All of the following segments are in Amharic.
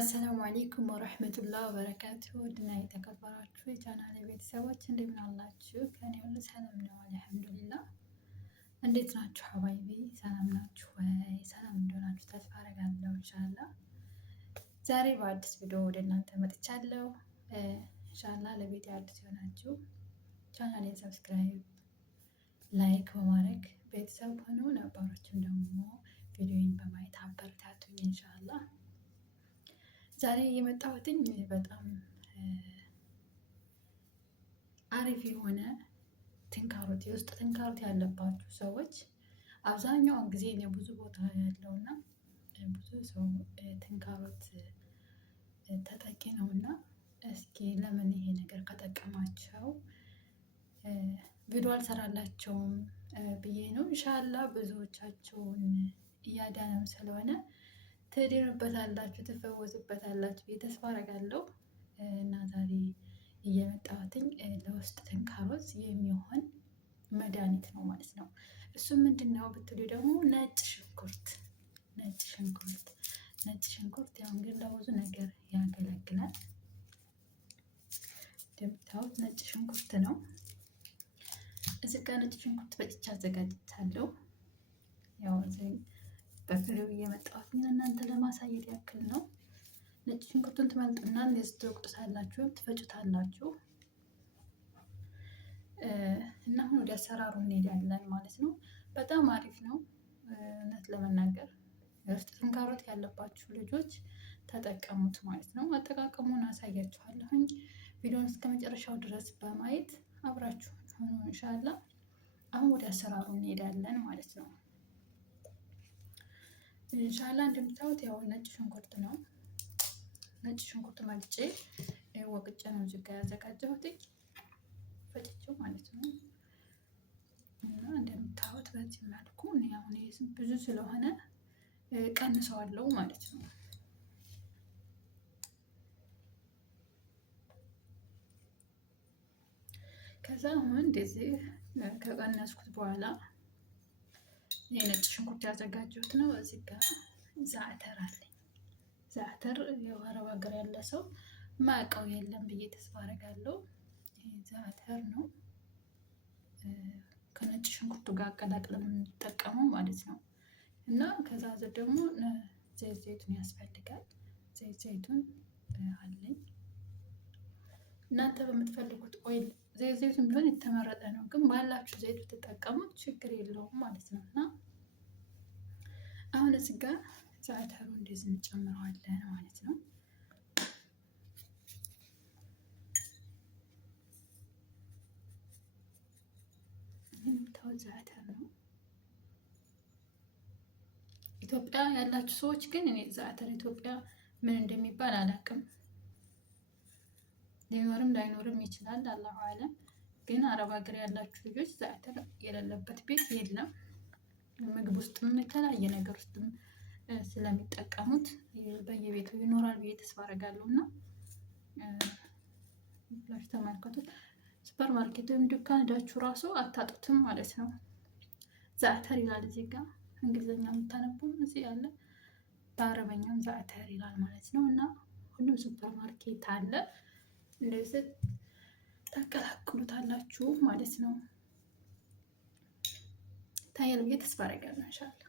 አሰላሙ አሌይኩም ወረህመቱላህ ወበረካቱሁ። ውድና የተከበራችሁ የቻናሌ ቤተሰቦች እንደምን አላችሁ? ከኔ ሁሉ ሰላም ነው አልሐምዱሊላህ። እንዴት ናችሁ ሀባይቢ? ሰላም ናችሁ ወይ? ሰላም እንደሆናችሁ ተስፋ አደርጋለሁ ኢንሻላህ። ዛሬ በአዲስ ቪዲዮ ወደ እናንተ መጥቻለሁ። ኢንሻላህ ለቤት አዲስ የሆናችሁ ቻናሌን ሰብስክራይብ፣ ላይክ በማድረግ ቤተሰብ ሆኖ ነባሮችም ደግሞ ቪዲዮን በማየት አበረታቱኝ ኢንሻላህ። ዛሬ የመጣሁትኝ በጣም አሪፍ የሆነ ትንካሮት የውስጥ ትንካሮት ያለባችሁ ሰዎች አብዛኛውን ጊዜ እኔ ብዙ ቦታ ያለውና ብዙ ሰው ትንካሮት ተጠቂ ነውና እስኪ ለምን ይሄ ነገር ከጠቀማቸው ቪዲዮ አልሰራላቸውም ብዬ ነው። ኢንሻላህ ብዙዎቻቸውን እያዳነም ስለሆነ ትድኑበታላችሁ፣ ትፈወሱበታላችሁ ብዬ ተስፋ አደርጋለሁ። እና ዛሬ እየመጣሁትኝ ለውስጥ ትንካሮት የሚሆን መድኃኒት ነው ማለት ነው። እሱም ምንድን ነው ብትሉ ደግሞ ነጭ ሽንኩርት። ነጭ ሽንኩርት ያው እንግዲህ ለብዙ ነገር ያገለግላል። እንደምታዩት ነጭ ሽንኩርት ነው። እዚህ ጋር ነጭ ሽንኩርት ፈጭቼ አዘጋጅቻለሁ። ያው በፍሬው እየመጣሁት እናንተ ለማሳየት ያክል ነው። ነጭ ሽንኩርቱን ትመልጡና እንደዚህ ትወቅጡታላችሁ፣ ትፈጩታላችሁ እና አሁን ወደ አሰራሩ እንሄዳለን ማለት ነው። በጣም አሪፍ ነው እውነት ለመናገር የውስጥ ትንካሮት ያለባችሁ ልጆች ተጠቀሙት ማለት ነው። አጠቃቀሙን አሳያችኋለሁኝ። ቪዲዮውን እስከ መጨረሻው ድረስ በማየት አብራችሁ ሆኖ ኢንሻላህ። አሁን ወደ አሰራሩ እንሄዳለን ማለት ነው። ኢንሻላህ እንደምታዩት ያው ነጭ ሽንኩርት ነው። ነጭ ሽንኩርት መልጬ ወቅጬ ነው እዚህ ጋር ያዘጋጀሁት ፈጭቼው ማለት ነው። እና እንደምታዩት በዚህ መልኩ እኔ አሁን ብዙ ስለሆነ ቀንሰዋለሁ ማለት ነው። ከዛ አሁን እንደዚህ ከቀነስኩት በኋላ የነጭ ሽንኩርት ያዘጋጀሁት ነው። እዚህ ጋር ዛዕተር አለኝ። ዛዕተር የአረብ ሀገር ያለ ሰው ማያውቀው የለም ብዬ ተስፋ አደርጋለሁ። ይሄ ዛዕተር ነው። ከነጭ ሽንኩርቱ ጋር አቀላቅለን የምንጠቀመው ማለት ነው። እና ከዛ ደግሞ ዘይት ዘይቱን ያስፈልጋል። ዘይት ዘይቱን አለኝ። እናንተ በምትፈልጉት ኦይል ዘይት ዘይቱን ቢሆን የተመረጠ ነው፣ ግን ባላችሁ ዘይት ብትጠቀሙት ችግር የለውም ማለት ነው። እና አሁን እዚህ ጋር ዛዕተሩ እንደዚህ እንጨምረዋለን ማለት ነው። የምታዩት ዛዕተር ነው። ኢትዮጵያ ያላችሁ ሰዎች ግን እኔ ዛዕተር ኢትዮጵያ ምን እንደሚባል አላውቅም። ሊኖርም ላይኖርም ይችላል፣ አላሁ አለም። ግን አረብ ሀገር ያላችሁ ልጆች ዛዕተር የሌለበት ቤት የለም። ምግብ ውስጥም የተለያየ ነገር ውስጥም ስለሚጠቀሙት በየቤቱ ይኖራል ብዬ ተስፋ አደርጋለሁ። እና ብላችሁ ተመልከቱት። ሱፐር ማርኬት ወይም ዱካን ሄዳችሁ ራሱ አታጡትም ማለት ነው። ዛዕተር ይላል እዚህ ጋር እንግሊዝኛ የምታነቡም እዚህ ያለ፣ በአረበኛም ዛዕተር ይላል ማለት ነው። እና ሁሉም ሱፐር ማርኬት አለ። እንደዚህ ታቀላቅሉታላችሁ ማለት ነው። ታያል ብዬ ተስፋ አደርጋለሁ ኢንሻአላህ።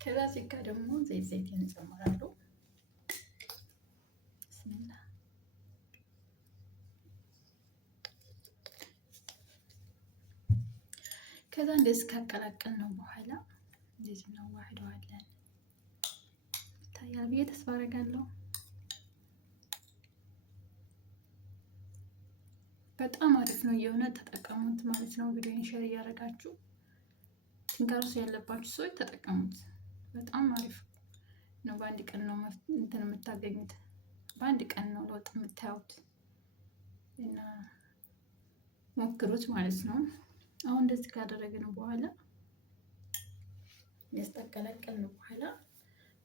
ከዛ እዚህ ጋር ደግሞ ዘይት ዘይቱን እንጨምራለሁ። ብስሚላህ። ከዛ እንደዚህ ካቀላቀልነው በኋላ እንደዚህ እናዋህደዋለን። ታያል ብዬ ተስፋ አደርጋለሁ። በጣም አሪፍ ነው፣ የእውነት ተጠቀሙት ማለት ነው። ቪዲዮን ሼር እያደረጋችሁ ትንካሮት ያለባችሁ ሰዎች ተጠቀሙት። በጣም አሪፍ ነው። በአንድ ቀን ነው እንትን የምታገኙት፣ በአንድ ቀን ነው ለውጥ የምታዩት። እና ሞክሩት ማለት ነው። አሁን እንደዚህ ካደረግን በኋላ ያስጠቀለቀልን በኋላ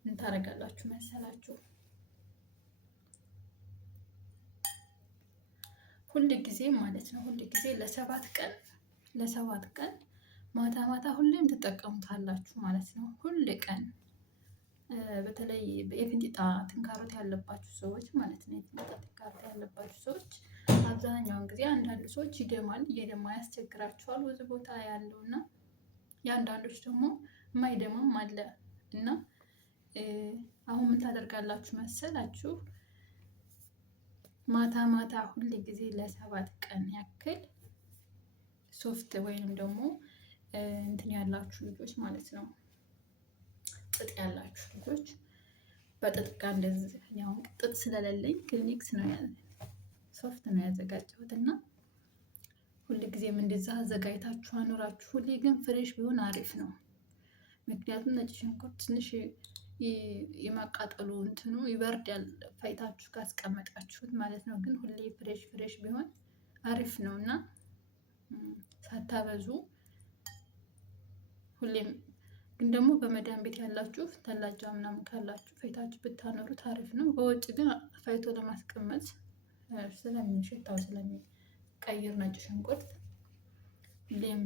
ምን ታደርጋላችሁ መሰላችሁ? ሁል ጊዜ ማለት ነው፣ ሁል ጊዜ ለሰባት ቀን ማታ ማታ ሁሌም ትጠቀሙታላችሁ ማለት ነው። ሁል ቀን በተለይ የፊንጢጣ ትንካሮት ያለባችሁ ሰዎች ማለት ነው። የፊንጢጣ ትንካሮት ያለባችሁ ሰዎች አብዛኛውን ጊዜ አንዳንድ ሰዎች ይደማል፣ እየደማ ያስቸግራቸዋል ብዙ ቦታ ያለው እና የአንዳንዶች ደግሞ የማይደማም አለ እና አሁን ምን ታደርጋላችሁ መሰላችሁ? ማታ ማታ ሁል ጊዜ ለ7 ቀን ያክል ሶፍት ወይንም ደግሞ እንትን ያላችሁ ልጆች ማለት ነው፣ ጥጥ ያላችሁ ልጆች በጥጥ ጋር እንደዚህ ያው ጥጥ ስለሌለኝ ክሊኒክስ ነው ሶፍት ነው ያዘጋጀሁት እና ሁል ጊዜም እንደዛ አዘጋጅታችሁ አኖራችሁ። ሁሌ ግን ፍሬሽ ቢሆን አሪፍ ነው። ምክንያቱም ነጭ ሽንኩርት ትንሽ የማቃጠሉ እንትኑ ይበርዳል ፈይታችሁ ካስቀመጣችሁት ማለት ነው። ግን ሁሌ ፍሬሽ ፍሬሽ ቢሆን አሪፍ ነው እና ሳታበዙ ሁሌም ግን ደግሞ በመዳን ቤት ያላችሁ ተላጃ ምናምን ካላችሁ ፈይታችሁ ብታኖሩት አሪፍ ነው። በውጭ ግን ፈይቶ ለማስቀመጥ ስለሚሽታው ስለሚቀይር ነጭ ሽንኩርት ሁሌም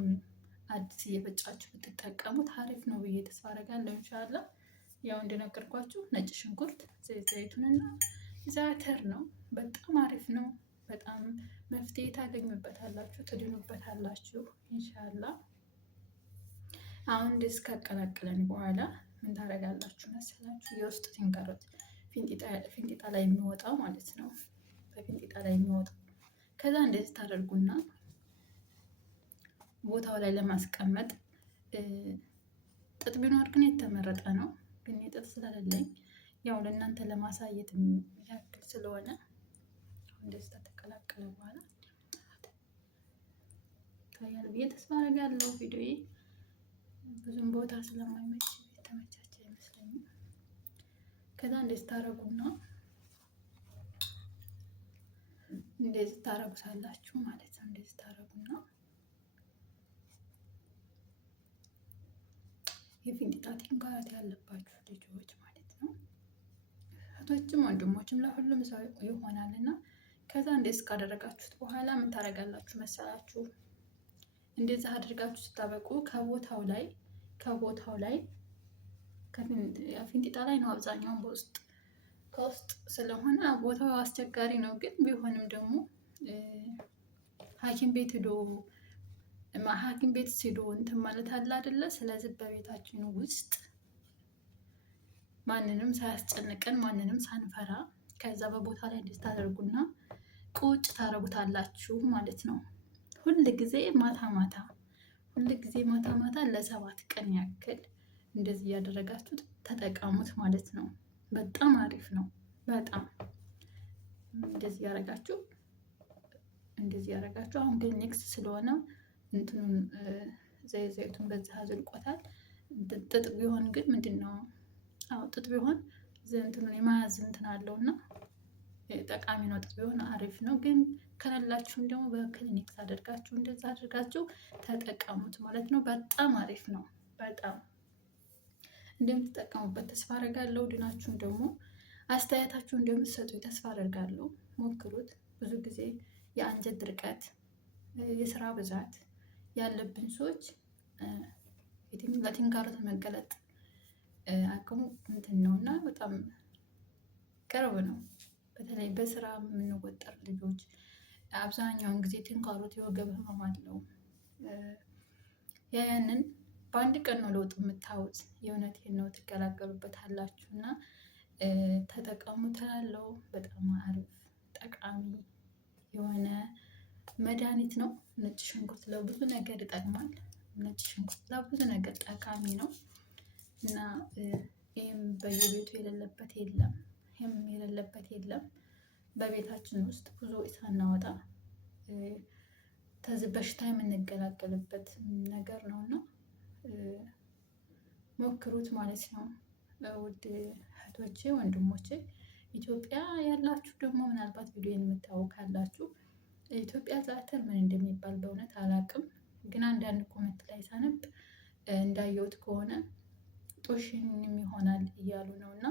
አዲስ እየፈጫችሁ ብትጠቀሙት አሪፍ ነው ብዬ ተስፋ አደርጋለሁ። ኢንሻአላህ ያው እንደነገርኳችሁ ነጭ ሽንኩርት ዘይቱንና ዛተር ነው። በጣም አሪፍ ነው። በጣም መፍትሄ ታገኙበታላችሁ፣ ትድኑበታላችሁ ኢንሻአላህ። አሁን እንደዚህ ካቀላቀለን በኋላ ምን ታደርጋላችሁ መሰላችሁ? የውስጥ ትንካሮት ፊንጢጣ ላይ የሚወጣው ማለት ነው። በፊንጢጣ ላይ የሚወጣው ከዛ እንደዚህ ታደርጉና ቦታው ላይ ለማስቀመጥ ጥጥ ቢኖር ግን የተመረጠ ነው። ግን የጥጥ ስለሌለኝ ያው ለእናንተ ለማሳየት ያክል ስለሆነ እንደዚህ ተቀላቀለ በኋላ ታያል ብዬ ተስፋ አደርጋለሁ። ቪዲዮዬ ብዙም ቦታ ስለማይመች የተመቻቸ አይመስለኝም። ከዛ እንደዚህ ታረጉና እንደዚህ ታረጉታላችሁ ማለት ነው። እንደዚህ ታረጉና የፊንጢጣ ትንካሮት ያለባችሁ ልጆች ማለት ነው፣ እህቶችም ወንድሞችም ለሁሉም ሰው ይሆናል እና ከዛ እንደዚህ ካደረጋችሁት በኋላ ምን ታደርጋላችሁ መሰላችሁ? እንደዚህ አድርጋችሁ ስታበቁ ከቦታው ላይ ፊንጢጣ ላይ ነው አብዛኛውን ከውስጥ ስለሆነ ቦታው አስቸጋሪ ነው። ግን ቢሆንም ደግሞ ሐኪም ቤት ሄዶ እንትን ማለት አለ አይደለ? ስለዚህ በቤታችን ውስጥ ማንንም ሳያስጨንቀን ማንንም ሳንፈራ ከዛ በቦታ ላይ እንድታደርጉና ቁጭ ታረጉታላችሁ ማለት ነው። ሁል ጊዜ ማታ ማታ ለ7 ቀን ያክል እንደዚህ እያደረጋችሁ ተጠቀሙት ማለት ነው። በጣም አሪፍ ነው። በጣም እንደዚህ ያረጋችሁ አሁን ግን ኔክስት ስለሆነ እንትኑን ዘይቱን በዚህ አዝልቆታል። ጥጥ ቢሆን ግን ምንድነው? ጥጥ ቢሆን እንትኑን የማያዝ እንትን አለውና ጠቃሚ ነው። ጥጥ ቢሆን አሪፍ ነው። ግን ከሌላችሁም ደግሞ በክሊኒክስ አድርጋችሁ እንደዛ አድርጋችሁ ተጠቀሙት ማለት ነው። በጣም አሪፍ ነው። በጣም እንደምትጠቀሙበት ተስፋ አደርጋለሁ። ድናችሁም ደግሞ አስተያየታችሁ እንደምትሰጡ ተስፋ አደርጋለሁ። ሞክሩት። ብዙ ጊዜ የአንጀት ድርቀት፣ የስራ ብዛት ያለብን ሰዎች ለትንካሮት መገለጥ አቅሙ እንትን ነው እና በጣም ቅርብ ነው። በተለይ በስራ የምንወጠር ልጆች አብዛኛውን ጊዜ ትንካሮት የወገብ ህመም አለው። ያንን በአንድ ቀን ነው ለውጥ የምታዩት። የእውነቴን ነው። ትገላገሉበታላችሁ እና ተጠቀሙ ትላለሁ። በጣም አሪፍ ጠቃሚ የሆነ መድኃኒት ነው። ነጭ ሽንኩርት ለብዙ ነገር ይጠቅማል። ነጭ ሽንኩርት ለብዙ ነገር ጠቃሚ ነው እና ይህም በየቤቱ የሌለበት የለም። በቤታችን ውስጥ ብዙ ሳናወጣ ከዚህ በሽታ የምንገላገልበት ነገር ነው እና ሞክሩት ማለት ነው። ውድ እህቶቼ ወንድሞቼ፣ ኢትዮጵያ ያላችሁ ደግሞ ምናልባት ቪዲዮን የምታዩ ካላችሁ ኢትዮጵያ ዛተር ምን እንደሚባል በእውነት አላውቅም። ግን አንዳንድ ኮመንት ላይ ሳነብ እንዳየሁት ከሆነ ጦሽኝም ይሆናል እያሉ ነው እና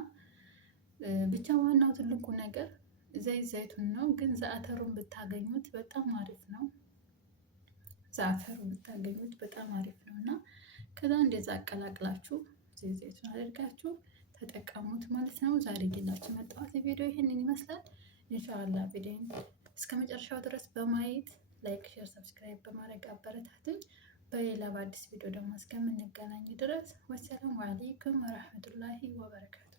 ብቻ ዋናው ትልቁ ነገር ዘይቱን ነው። ግን ዛተሩን ብታገኙት በጣም አሪፍ ነው። ዛተሩን ብታገኙት በጣም አሪፍ ነው እና ከዛ እንደዛ አቀላቅላችሁ ዘይቱን አድርጋችሁ ተጠቀሙት ማለት ነው። ዛሬ ይዤላችሁ የመጣሁት ቪዲዮ ይህንን ይመስላል። ኢንሻአላህ ቪዲዮን እስከ መጨረሻው ድረስ በማየት ላይክ፣ ሼር፣ ሰብስክራይብ በማድረግ አበረታቱኝ። በሌላ በአዲስ ቪዲዮ ደግሞ እስከምንገናኝ ድረስ ወሰላሙ አለይኩም ወራህመቱላሂ ወበረካቱ።